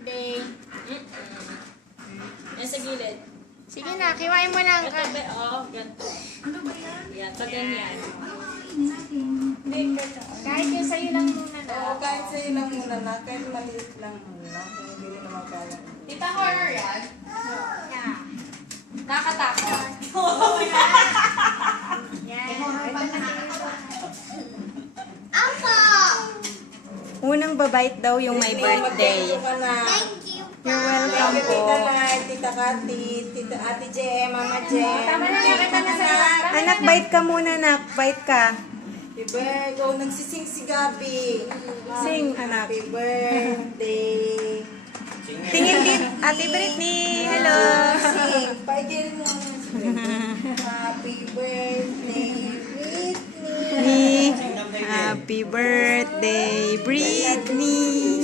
birthday. Yan sa gilid. Sige na, kiwain mo lang. Ito ba? Oo, ganito. Ano ba yan? Yan, pag ganyan. Kahit yung sa'yo lang muna na. Oo, kahit sa'yo lang muna na, kahit maliit lang muna, kung hindi rin naman kaya. Tita, horror yan? Yeah. Nakatakot. Yan. Unang babait daw yung my birthday. Mag-thank you ka na. You're welcome Thank you, po. Tita Nay, Tita Kati, Tita Ate Jem, Mama Jem. Tama na yan, kanta na sa'yo. Anak, bite ka muna, anak. Bite ka. Happy birthday. Oh, nagsising si Gabi. Sing, anak. Happy birthday. Tingin din. Ate Britney, hello. Sing. Paigil mo. Happy birthday, Whitney. Happy birthday, Britney.